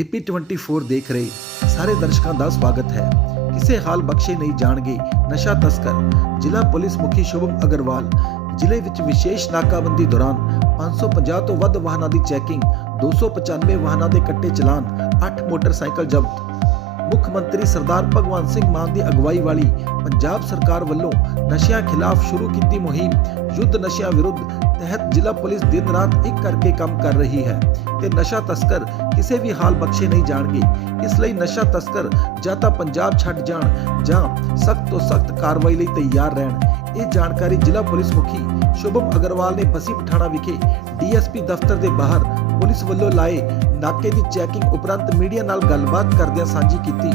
AP24 ਦੇਖ ਰਹੇ ਸਾਰੇ ਦਰਸ਼ਕਾਂ ਦਾ ਸਵਾਗਤ ਹੈ। ਕਿਸੇ ਹਾਲ ਬਖਸ਼ੇ ਨਹੀਂ ਜਾਣਗੇ ਨਸ਼ਾ ਤਸਕਰ, ਜ਼ਿਲ੍ਹਾ ਪੁਲਿਸ ਮੁਖੀ ਸ਼ੁਭਮ ਅਗਰਵਾਲ, ਜ਼ਿਲ੍ਹੇ ਵਿੱਚ ਵਿਸ਼ੇਸ਼ ਨਾਕਾਬੰਦੀ ਦੌਰਾਨ 550 ਤੋਂ ਵੱਧ ਵਾਹਨਾਂ ਦੀ ਚੈਕਿੰਗ 295 ਵਾਹਨਾਂ ਦੇ ਕੱਟੇ ਚਲਾਨ 8 ਮੋਟਰਸਾਈਕਲ ਜ਼ਬਤ। ਮੁੱਖ ਮੰਤਰੀ ਸਰਦਾਰ ਭਗਵੰਤ ਸਿੰਘ ਮਾਨ ਦੀ ਅਗਵਾਈ ਵਾਲੀ ਪੰਜਾਬ ਸਰਕਾਰ ਵੱਲੋਂ ਨਸ਼ਿਆਂ ਖਿਲਾਫ ਸ਼ੁਰੂ ਕੀਤੀ ਮੁਹਿੰਮ। ਯੁੱਧ ਨਸ਼ਿਆਂ ਵਿਰੁੱਧ ਤਹਿਤ ਜ਼ਿਲ੍ਹਾ ਪੁਲਿਸ ਦਿਨ ਰਾਤ ਇੱਕ ਕਰਕੇ ਕੰਮ ਕਰ ਰਹੀ ਹੈ ਤੇ ਨਸ਼ਾ ਤਸਕਰ ਕਿਸੇ ਵੀ ਹਾਲ ਬਖਸ਼ੇ ਨਹੀਂ ਜਾਣਗੇ। ਇਸ ਲਈ ਨਸ਼ਾ ਤਸਕਰ ਜਾਂ ਤਾਂ ਪੰਜਾਬ ਛੱਡ ਜਾਣ ਜਾਂ ਸਖਤ ਤੋਂ ਸਖਤ ਕਾਰਵਾਈ ਲਈ ਤਿਆਰ ਰਹਿਣ। ਇਹ ਜਾਣਕਾਰੀ ਜ਼ਿਲ੍ਹਾ ਪੁਲਿਸ ਮੁਖੀ ਸ਼ੁਭਮ ਅਗਰਵਾਲ ਨੇ ਬਸੀ ਪਠਾਣਾ ਵਿਖੇ ਡੀਐਸਪੀ ਦਫ਼ਤਰ ਦੇ ਬਾਹਰ ਪੁਲਿਸ ਵੱਲੋਂ ਲਾਏ ਨਾਕੇ ਦੀ ਚੈਕਿੰਗ ਉਪਰੰਤ ਮੀਡੀਆ ਨਾਲ ਗੱਲਬਾਤ ਕਰਦਿਆਂ ਸਾਂਝੀ ਕੀਤੀ।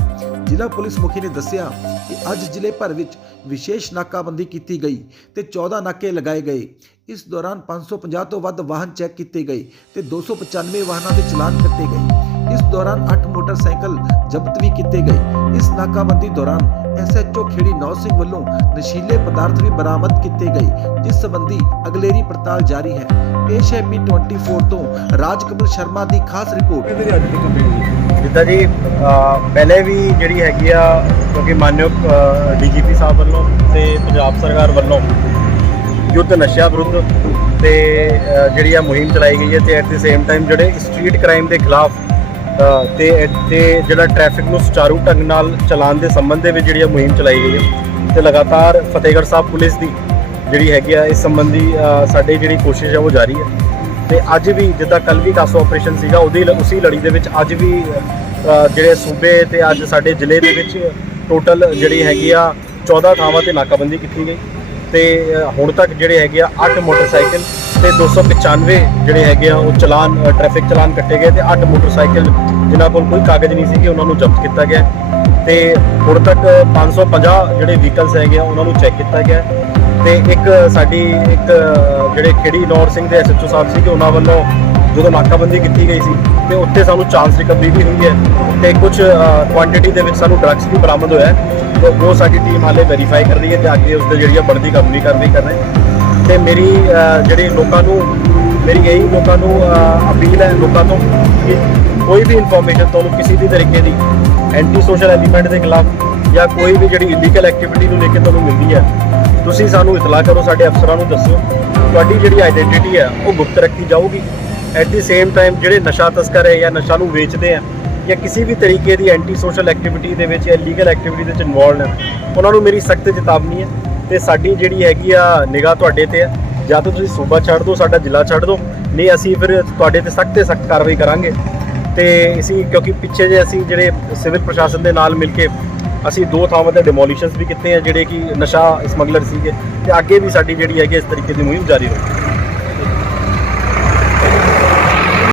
ਜ਼ਿਲ੍ਹਾ ਪੁਲਿਸ ਮੁਖੀ ਨੇ ਦੱਸਿਆ ਕਿ ਅੱਜ ਜ਼ਿਲ੍ਹੇ ਭਰ ਵਿੱਚ ਵਿਸ਼ੇਸ਼ ਨਾਕਾਬੰਦੀ ਕੀਤੀ ਗਈ ਤੇ 14 ਨਾਕੇ ਲਗਾਏ ਗਏ। ਇਸ ਦੌਰਾਨ 550 ਤੋਂ ਵੱਧ ਵਾਹਨ ਚੈੱਕ ਕੀਤੇ ਗਏ ਤੇ 295 ਵਾਹਨਾਂ ਦੇ ਚਲਾਨ ਕੱਟੇ ਗਏ। ਇਸ ਦੌਰਾਨ 8 ਮੋਟਰਸਾਈਕਲ ਜ਼ਬਤ ਵੀ ਕੀਤੇ ਗਏ। ਇਸ ਨਾਕਾਬੰਦੀ ਦੌਰਾਨ ਐਸਐਚਓ ਖੇੜੀ ਨੌ ਸਿੰਘ ਵੱਲੋਂ ਨਸ਼ੀਲੇ ਪਦਾਰਥ ਵੀ ਬਰਾਮਦ ਕੀਤੇ ਗਏ, ਜਿਸ ਸੰਬੰਧੀ ਅਗਲੇਰੀ ਪੜਤਾਲ ਜਾਰੀ ਹੈ। ਪੇਸ਼ ਹੈ ਪੀ24 ਤੋਂ ਰਾਜਕਮਲ ਸ਼ਰਮਾ ਦੀ ਖਾਸ ਰਿਪੋਰਟ। ਜਿੱਦਾਂ ਜੀ ਪਹਿਲੇ ਵੀ ਜਿਹੜੀ ਹੈਗੀ ਆ, ਕਿਉਂਕਿ ਮਾਨਯੋਗ ਡੀਜੀਪੀ ਸਾਹਿਬ ਵੱਲੋਂ ਤੇ ਪੰਜਾਬ ਸਰਕਾਰ ਵੱਲੋਂ ਯੁੱਧ ਨਸ਼ਾ ਵਿਰੁੱਧ ਤੇ ਜਿਹੜੀ ਆ ਮੁਹਿੰਮ ਚਲਾਈ ਗਈ ਹੈ ਤੇ ਐਟ ਦੀ ਸੇਮ ਟਾਈਮ ਜਿਹੜੇ ਸਟਰੀਟ ਕ੍ਰਾਈਮ ਦੇ ਖਿਲਾਫ ਤੇ ਤੇ ਜਿਹੜਾ ਟ੍ਰੈਫਿਕ ਨੂੰ ਸੁਚਾਰੂ ਢੰਗ ਨਾਲ ਚਲਾਉਣ ਦੇ ਸੰਬੰਧ ਦੇ ਵਿੱਚ ਜਿਹੜੀ ਆ ਮੁਹਿੰਮ ਚਲਾਈ ਗਈ ਹੈ ਤੇ ਲਗਾਤਾਰ ਫਤਿਹਗੜ੍ਹ ਸਾਹਿਬ ਪੁਲਿਸ ਦੀ ਜਿਹੜੀ ਹੈਗੀ ਆ, ਇਸ ਸੰਬੰਧੀ ਅਹ ਸਾਡੀ ਜਿਹੜੀ ਕੋਸ਼ਿਸ਼ ਹੈ ਉਹ ਜਾਰੀ ਹੈ। ਤੇ ਅੱਜ ਵੀ ਜਿੱਦਾਂ ਕੱਲ ਵੀ ਕਾਸੋ ਆਪਰੇਸ਼ਨ ਸੀਗਾ, ਉਹਦੀ ਲ- ਉਸੇ ਲੜੀ ਦੇ ਵਿੱਚ ਅੱਜ ਵੀ ਜਿਹੜੇ ਸੂਬੇ ਤੇ ਅੱਜ ਸਾਡੇ ਜ਼ਿਲ੍ਹੇ ਦੇ ਵਿੱਚ ਟੋਟਲ ਜਿਹੜੀ ਹੈਗੀ ਆ 14 ਥਾਵਾਂ ਤੇ ਨਾਕਾਬੰਦੀ ਕੀਤੀ ਗਈ। ਤੇ ਹੁਣ ਤੱਕ ਜਿਹੜੇ ਹੈਗੇ ਆ 8 ਮੋਟਰਸਾਈਕਲ ਤੇ 295 ਜਿਹੜੇ ਹੈਗੇ ਆ ਉਹ ਚਲਾਨ ਅ, ਟ੍ਰੈਫਿਕ ਚਲਾਨ ਕੱਟੇ ਗਏ ਤੇ 8 ਮੋਟਰਸਾਈਕਲ ਜਿਨ੍ਹਾਂ ਕੋਲ ਕੋਈ ਕਾਗਜ਼ ਨਹੀਂ ਸੀਗੇ ਉਹਨਾਂ ਨੂੰ ਜ਼ਬਤ ਕੀਤਾ ਗਿਆ। ਤੇ ਹੁਣ ਤੱਕ 550 ਜਿਹੜੇ ਵਹੀਕਲਸ ਹੈਗੇ ਆ ਉਹਨਾਂ ਨੂੰ ਚੈੱਕ ਕੀਤਾ ਗਿਆ। ਤੇ ਇੱਕ ਸਾਡੀ ਇੱਕ ਜਿਹੜੇ ਖੇੜੀ ਨੌਰ ਸਿੰਘ ਦੇ ਐਸਐਚਓ ਸਾਹਿਬ ਸੀ ਕਿ ਉਹਨਾਂ ਵੱਲੋਂ ਜਦੋਂ ਨਾਕਾਬੰਦੀ ਕੀਤੀ ਗਈ ਸੀ ਤੇ ਉੱਥੇ ਸਾਨੂੰ ਚਾਂਸ ਰਿਕਵਰੀ ਵੀ ਹੋਈ ਹੈ ਤੇ ਕੁਝ ਕੁਆਂਟੀਟੀ ਦੇ ਵਿੱਚ ਸਾਨੂੰ ਡਰੱਗਸ ਵੀ ਬਰਾਮਦ ਹੋਇਆ ਉਹ ਸਾਡੀ ਟੀਮ ਹਾਲੇ ਵੈਰੀਫਾਈ ਕਰ ਰਹੀ ਹੈ ਤੇ ਅੱਗੇ ਉਸ ਦੇ ਜਿਹੜੀ ਆ ਬਣਦੀ ਕਾਨੂੰਨੀ ਕਰਨੀ ਕਰ ਰਹੇ ਹਾਂ। ਤੇ ਮੇਰੀ ਅ, ਜਿਹੜੇ ਲੋਕਾਂ ਨੂੰ ਮੇਰੀ ਇਹੀ ਲੋਕਾਂ ਨੂੰ ਅਪੀਲ ਹੈ ਲੋਕਾਂ ਤੋਂ ਕਿ ਕੋਈ ਵੀ ਇਨਫੋਰਮੇਸ਼ਨ ਤੁਹਾਨੂੰ ਕਿਸੇ ਵੀ ਤਰੀਕੇ ਦੀ ਐਂਟੀ ਸੋਸ਼ਲ ਐਲੀਮੈਂਟ ਦੇ ਖਿਲਾਫ ਜਾਂ ਕੋਈ ਵੀ ਜਿਹੜੀ ਇਲੀਗਲ ਐਕਟੀਵਿਟੀ ਨੂੰ ਲੈ ਕੇ ਤੁਹਾਨੂੰ ਮਿਲਦੀ ਹੈ ਤੁਸੀਂ ਸਾਨੂੰ ਇਤਲਾਹ ਕਰੋ ਸਾਡੇ ਅਫਸਰਾਂ ਨੂੰ ਦੱਸੋ ਤੁਹਾਡੀ ਜਿਹੜੀ ਆਈਡੈਂਟੀਟੀ ਹੈ ਉਹ ਗੁਪਤ ਰੱਖੀ ਜਾਊਗੀ ਐਟ ਦੀ ਸੇਮ ਟਾਈਮ ਜਿਹੜੇ ਨਸ਼ਾ ਤਸਕਰ ਹੈ ਜਾਂ ਨਸ਼ਾ ਨੂੰ ਵੇਚਦੇ ਆ ਜਾਂ ਕਿਸੇ ਵੀ ਤਰੀਕੇ ਦੀ ਐਂਟੀ ਸੋਸ਼ਲ ਐਕਟੀਵਿਟੀ ਦੇ ਵਿੱਚ ਜਾਂ ਲੀਗਲ ਐਕਟੀਵਿਟੀ ਦੇ ਵਿੱਚ ਇਨਵੋਲਡ ਹੈ ਉਹਨਾਂ ਨੂੰ ਮੇਰੀ ਸਖਤ ਚੇਤਾਵਨੀ ਹੈ ਤੇ ਸਾਡੀ ਜਿਹੜੀ ਹੈਗੀ ਆ ਨਿਗਾਹ ਤੁਹਾਡੇ ਤੇ ਹੈ। ਜਾਂ ਤਾਂ ਤੁਸੀਂ ਸੂਬਾ ਛੱਡ ਦਿਓ, ਸਾਡਾ ਜ਼ਿਲ੍ਹਾ ਛੱਡ ਦਿਓ, ਨਹੀਂ ਅਸੀਂ ਫਿਰ ਤੁਹਾਡੇ ਤੇ ਸਖਤ ਤੇ ਸਖਤ ਕਾਰਵਾਈ ਕਰਾਂਗੇ। ਤੇ ਅਸੀਂ ਕਿਉਂਕਿ ਪਿੱਛੇ ਜੇ ਅਸੀਂ ਜਿਹੜੇ ਸਿਵਲ ਪ੍ਰਸ਼ਾਸਨ ਦੇ ਨਾਲ ਮਿਲ ਕੇ ਅਸੀਂ ਦੋ ਥਾਵਾਂ ਤੇ ਡਿਮੋਲੀਸ਼ਨਸ ਵੀ ਕੀਤੇ ਆ, ਜਿਹੜੇ ਕਿ ਨਸ਼ਾ ਸਮਗਲਰ ਸੀਗੇ, ਤੇ ਅੱਗੇ ਵੀ ਸਾਡੀ ਜਿਹੜੀ ਹੈਗੀ ਇਸ ਤਰੀਕੇ ਦੀ ਮੁਹਿੰਮ ਜਾਰੀ ਰਹੇਗੀ।